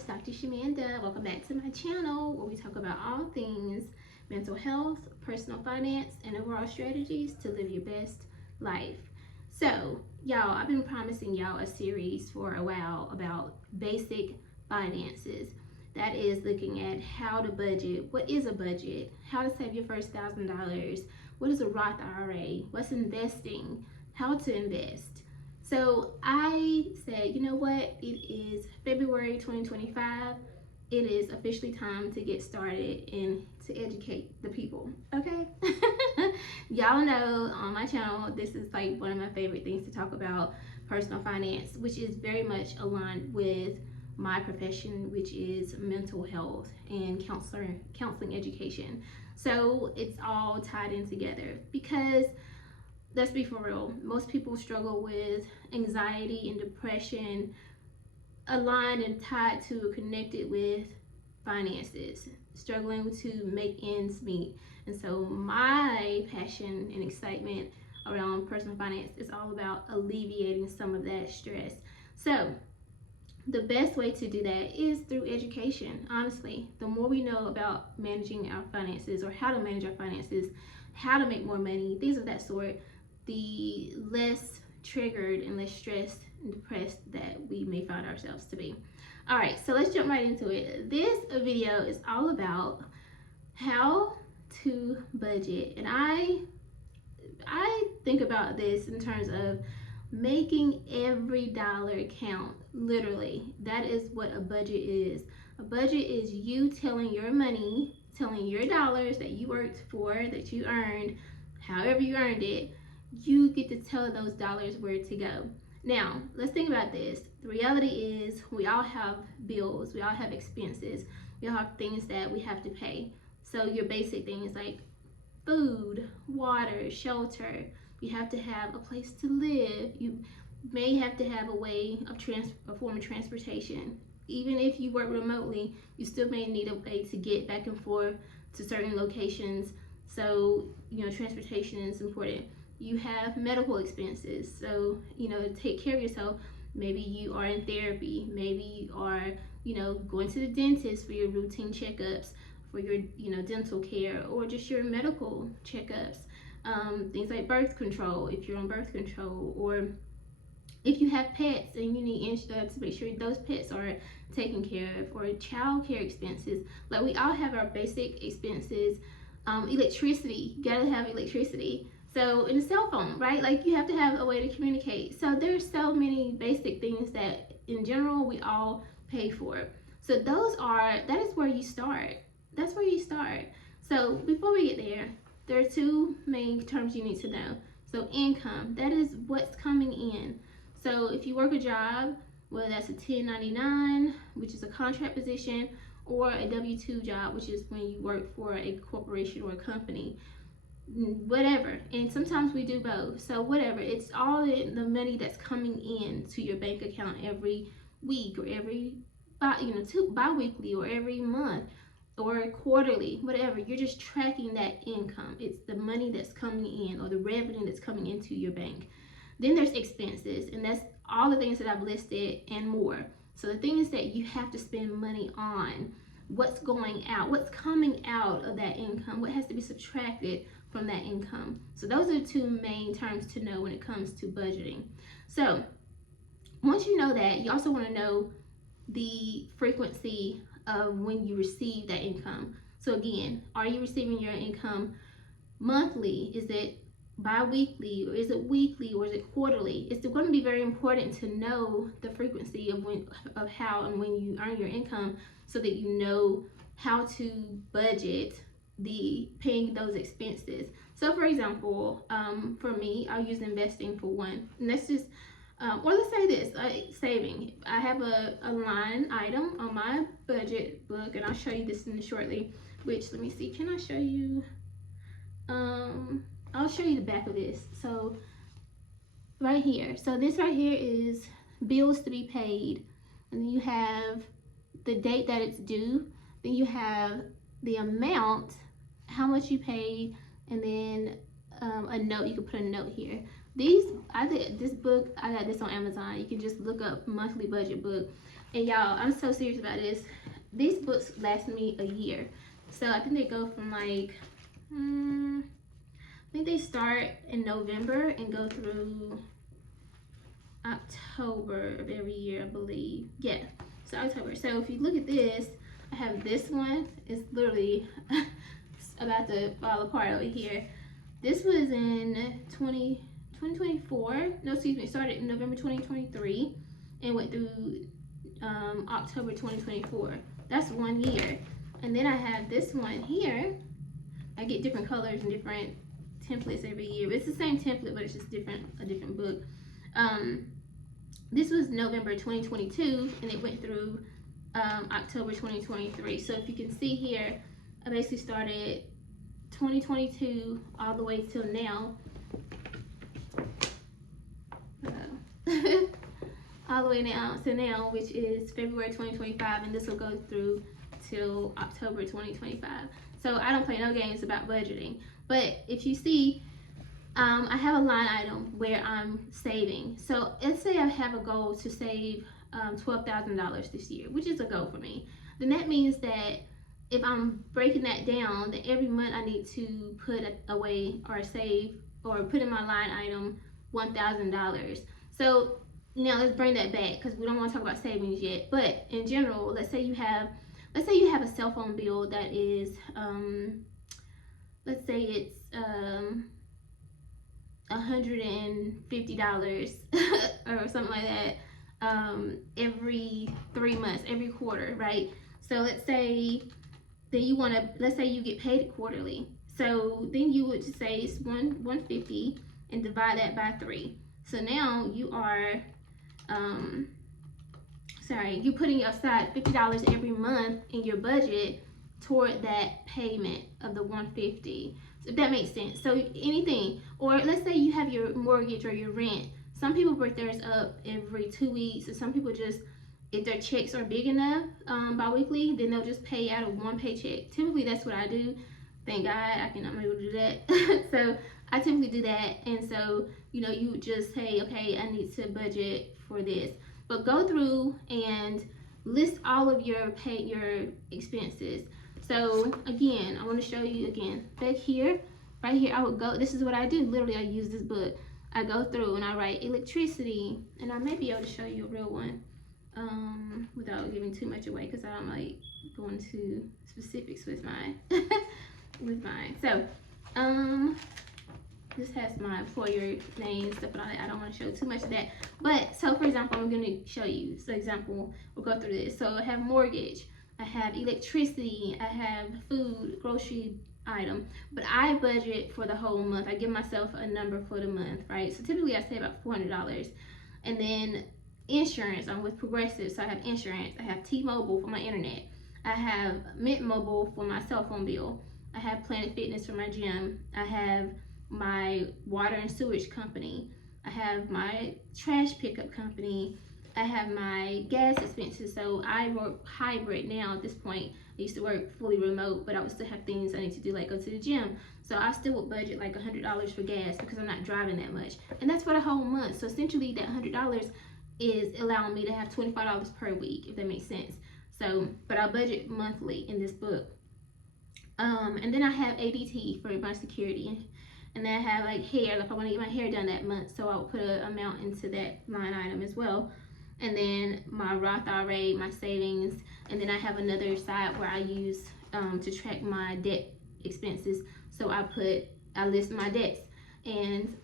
it's Dr. Shamanda. Welcome back to my channel where we talk about all things mental health, personal finance, and overall strategies to live your best life. So, y'all, I've been promising y'all a series for a while about basic finances. That is looking at how to budget, what is a budget, how to save your first $1,000, what is a Roth IRA, what's investing, how to invest. So I said, you know what? It is February 2025. It is officially time to get started and to educate the people. Okay? Y'all know on my channel, this is like one of my favorite things to talk about, personal finance, which is very much aligned with my profession, which is mental health and counseling education. So it's all tied in together because let's be for real, most people struggle with anxiety and depression aligned and tied to connected with finances, struggling to make ends meet. And so my passion and excitement around personal finance is all about alleviating some of that stress. So the best way to do that is through education. Honestly, the more we know about managing our finances or how to manage our finances, how to make more money, things of that sort, the less triggered and less stressed and depressed that we may find ourselves to be. All right, so let's jump right into it. This video is all about how to budget, and I think about this in terms of making every dollar count. Literally, that is what a budget is. A budget is you telling your money, telling your dollars that you worked for, that you earned, however you earned it, you get to tell those dollars where to go. Now, let's think about this. The reality is we all have bills, we all have expenses, we all have things that we have to pay. So your basic things like food, water, shelter, you have to have a place to live. You may have to have a way of a form of transportation. Even if you work remotely, you still may need a way to get back and forth to certain locations. So, transportation is important. You have medical expenses. So, to take care of yourself, maybe you are in therapy, maybe you are, going to the dentist for your routine checkups, for your, dental care, or just your medical checkups. Things like birth control, if you're on birth control, or if you have pets and you need insurance to make sure those pets are taken care of, or child care expenses. Like, we all have our basic expenses. Electricity, you gotta have electricity. So, in a cell phone, right? Like, you have to have a way to communicate. So there's so many basic things that in general we all pay for. So that is where you start. That's where you start. So before we get there are two main terms you need to know. So income, that is what's coming in. So if you work a job, whether that's a 1099, which is a contract position, or a W-2 job, which is when you work for a corporation or a company, whatever. And sometimes we do both. So whatever, it's all the money that's coming in to your bank account every week, or every bi-weekly, or every month, or quarterly, whatever. You're just tracking that income. It's the money that's coming in, or the revenue that's coming into your bank. Then there's expenses, and that's all the things that I've listed and more. So the things that you have to spend money on, what's going out, what's coming out of that income, what has to be subtracted from that income. So those are the two main terms to know when it comes to budgeting. So once you know that, you also want to know the frequency of when you receive that income. So again, are you receiving your income monthly? Is it bi-weekly, or is it weekly, or is it quarterly? It's going to be very important to know the frequency of how and when you earn your income, so that you know how to budget the paying those expenses. So for example, for me, I'll use investing for one, and that's just or let's say this, saving. I have a line item on my budget book, and I'll show you this shortly, which, let me see, can I show you? I'll show you the back of this. So right here, so this right here is bills to be paid, and then you have the date that it's due, then you have the amount, how much you paid, and then a note. You can put a note here. I got this on Amazon. You can just look up monthly budget book. And y'all, I'm so serious about this. These books last me a year. So I think they go from like, I think they start in November and go through October of every year, I believe. Yeah, so October. So if you look at this, I have this one. It's literally about to fall apart over here. This was in 2024. No, excuse me. Started in November 2023 and went through October 2024. That's 1 year. And then I have this one here. I get different colors and different templates every year. It's the same template, but it's just a different book. This was November 2022, and it went through October 2023. So if you can see here, I basically started 2022 all the way till now. All the way now to now, which is February 2025, and this will go through till October 2025. So I don't play no games about budgeting. But if you see, I have a line item where I'm saving. So let's say I have a goal to save $12,000 this year, which is a goal for me. Then that means that if I'm breaking that down, that every month I need to put away or save or put in my line item $1,000. So now let's bring that back because we don't want to talk about savings yet. But in general, let's say you have a cell phone bill that is let's say it's $150 or something like that every 3 months, every quarter, right? So let's say that let's say you get paid quarterly. So then you would say it's 150 and divide that by 3. So now you are you're putting aside $50 every month in your budget toward that payment of the 150. So if that makes sense. So anything, or let's say you have your mortgage or your rent. Some people break theirs up every 2 weeks, and some people just, if their checks are big enough bi-weekly, then they'll just pay out of one paycheck. Typically that's what I do. Thank God I'm able to do that. So I typically do that, and so you would just say, okay, I need to budget for this. But go through and list all of your expenses. So again, I want to show you again back here, right here. I would go. This is what I do. Literally, I use this book. I go through and I write electricity, and I may be able to show you a real one without giving too much away because I don't like going to specifics with mine. So this has my employer name, stuff like that. I don't want to show too much of that. But so for example, I'm going to show you. So example, we'll go through this. So I have mortgage, I have electricity, I have food, grocery item, but I budget for the whole month. I give myself a number for the month, right? So typically I say about $400. And then insurance, I'm with Progressive, so I have insurance. I have T-Mobile for my internet. I have Mint Mobile for my cell phone bill. I have Planet Fitness for my gym. I have my water and sewage company. I have my trash pickup company. I have my gas expenses. So I work hybrid now at this point. I used to work fully remote, but I would still have things I need to do, like go to the gym. So I still would budget like $100 for gas because I'm not driving that much. And that's for the whole month. So essentially that $100 is allowing me to have $25 per week, if that makes sense. So, but I budget monthly in this book. And then I have ADT for my security. And then I have like hair, like if I want to get my hair done that month, so I'll put an amount into that line item as well. And then my Roth IRA, my savings, and then I have another side where I use to track my debt expenses. So I list my debts, and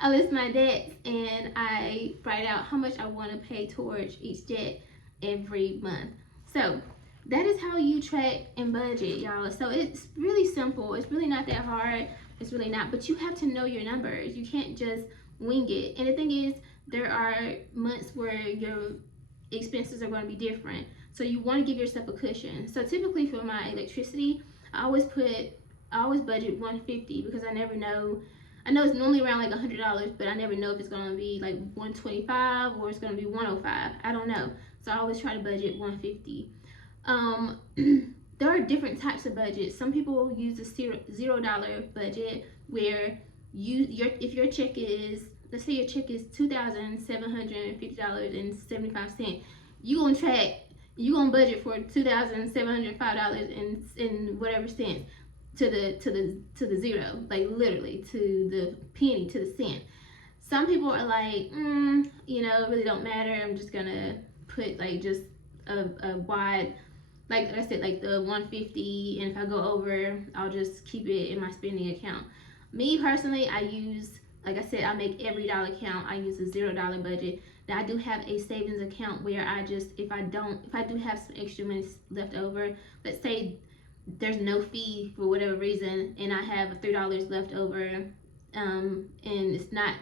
I list my debts, and I write out how much I want to pay towards each debt every month. So that is how you track and budget, y'all. So it's really simple. It's really not that hard. It's really not, but you have to know your numbers. You can't just wing it. And the thing is, there are months where your expenses are going to be different. So you want to give yourself a cushion. So typically for my electricity, I always budget $150 because I never know. I know it's normally around like $100, but I never know if it's going to be like $125 or it's going to be $105. I don't know. So I always try to budget $150. There are different types of budgets. Some people use a $0 budget where if your check is let's say your check is $2,750.75. You gonna track, you gonna budget for $2,705 in whatever cents to the zero, like literally to the penny, to the cent. Some people are like, it really don't matter. I'm just gonna put like just a wide, like I said, like the 150, and if I go over, I'll just keep it in my spending account. Me personally, I use, like I said, I make every dollar count. I use a $0 budget. Now I do have a savings account where I just, if I do have some extra money left over, let's say there's no fee for whatever reason, and I have $3 left over, and it's not,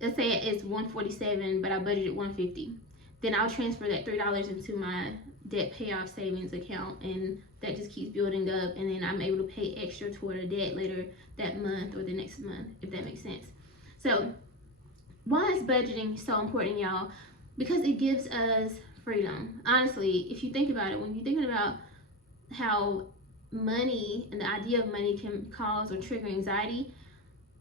let's say it's 147, but I budgeted 150. Then I'll transfer that $3 into my debt payoff savings account, and that just keeps building up, and then I'm able to pay extra toward a debt later that month or the next month, if that makes sense. So why is budgeting so important, y'all? Because it gives us freedom. Honestly, if you think about it, when you're thinking about how money and the idea of money can cause or trigger anxiety,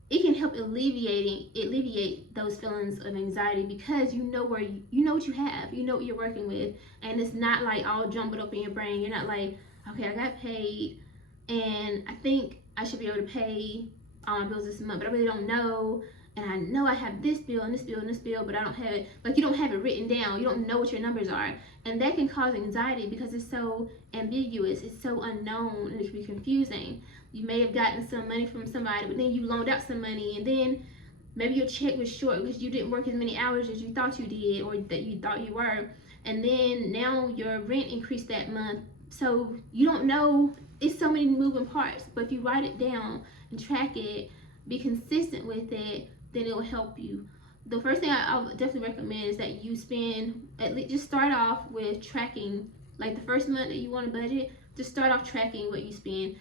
it can help alleviate those feelings of anxiety, because you know where you know what you have, you know what you're working with, and it's not like all jumbled up in your brain. You're not like, okay, I got paid and I think I should be able to pay all my bills this month, but I really don't know, and I know I have this bill and this bill and this bill, but I don't have it, like you don't have it written down, you don't know what your numbers are, and that can cause anxiety because it's so ambiguous, it's so unknown, and it can be confusing. You may have gotten some money from somebody, but then you loaned out some money, and then maybe your check was short because you didn't work as many hours as you thought you did, or that you thought you were, and then now your rent increased that month, so you don't know. It's so many moving parts, but if you write it down and track it, be consistent with it, then it will help you. The first thing I would definitely recommend is that you spend, at least just start off with tracking, like the first month that you want to budget, just start off tracking what you spend.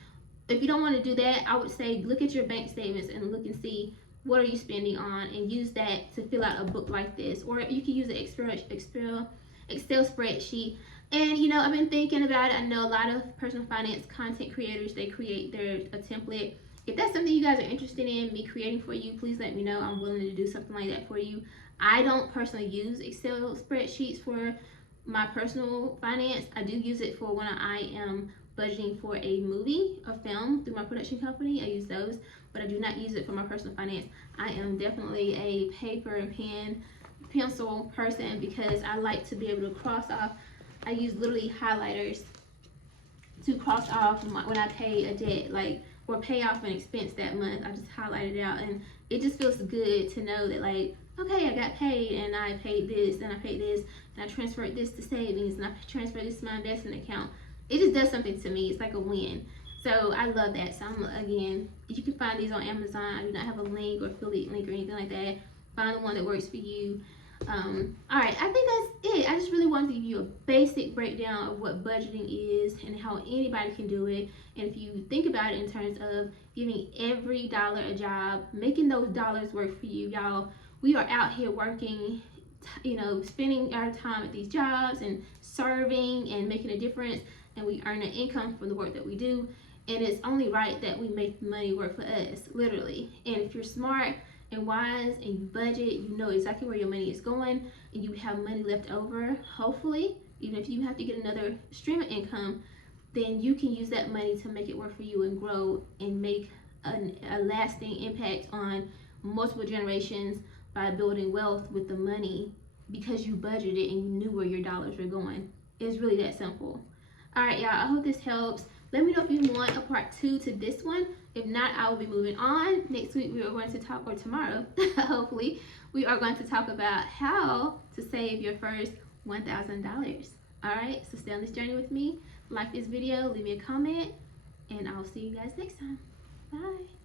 If you don't want to do that, I would say look at your bank statements and look and see what are you spending on, and use that to fill out a book like this, or you can use an Excel spreadsheet. And I've been thinking about it. I know a lot of personal finance content creators, they create a template. If that's something you guys are interested in me creating for you, please let me know. I'm willing to do something like that for you. I don't personally use Excel spreadsheets for my personal finance. I do use it for when I am budgeting for a movie, a film through my production company. I use those, but I do not use it for my personal finance. I am definitely a paper and pencil person, because I like to be able to cross off. I use literally highlighters to cross off when I pay a debt, like, or pay off an expense that month. I just highlight it out, and it just feels good to know that, like, okay, I got paid, and I paid this, and I paid this, and I transferred this to savings, and I transferred this to my investment account. It just does something to me. It's like a win. So I love that. So again, you can find these on Amazon. I do not have a link or affiliate link or anything like that. Find the one that works for you. All right, I think that's it. I just really wanted to give you a basic breakdown of what budgeting is and how anybody can do it. And if you think about it in terms of giving every dollar a job, making those dollars work for you, y'all, we are out here working, spending our time at these jobs and serving and making a difference, and we earn an income from the work that we do. And it's only right that we make money work for us, literally. And if you're smart and wise and you budget, you know exactly where your money is going, and you have money left over, hopefully, even if you have to get another stream of income, then you can use that money to make it work for you and grow and make a lasting impact on multiple generations by building wealth with the money, because you budgeted and you knew where your dollars were going. It's really that simple. All right, y'all, I hope this helps. Let me know if you want a part 2 to this one. If not, I will be moving on. Next week we are going to talk, or tomorrow, hopefully, we are going to talk about how to save your first $1,000. All right, so stay on this journey with me. Like this video, leave me a comment, and I'll see you guys next time. Bye.